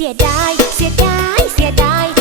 เสียดาย เสียดาย เสียดาย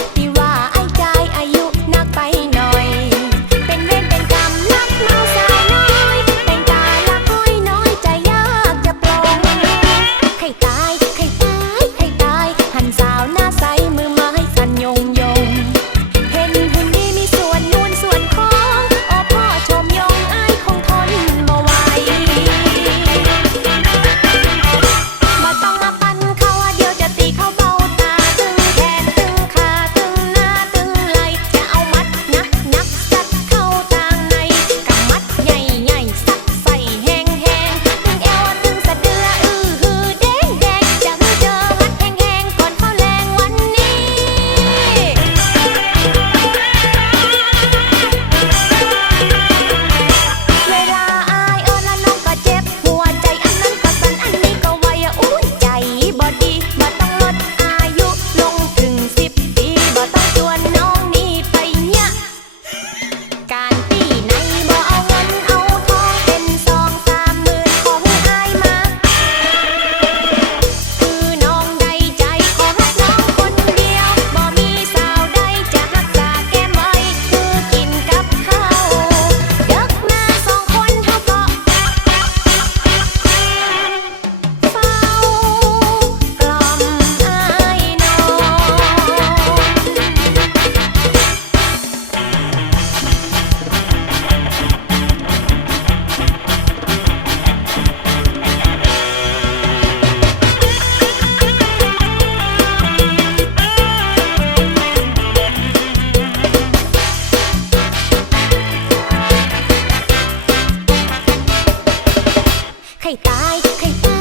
ให้ตายให้ตาย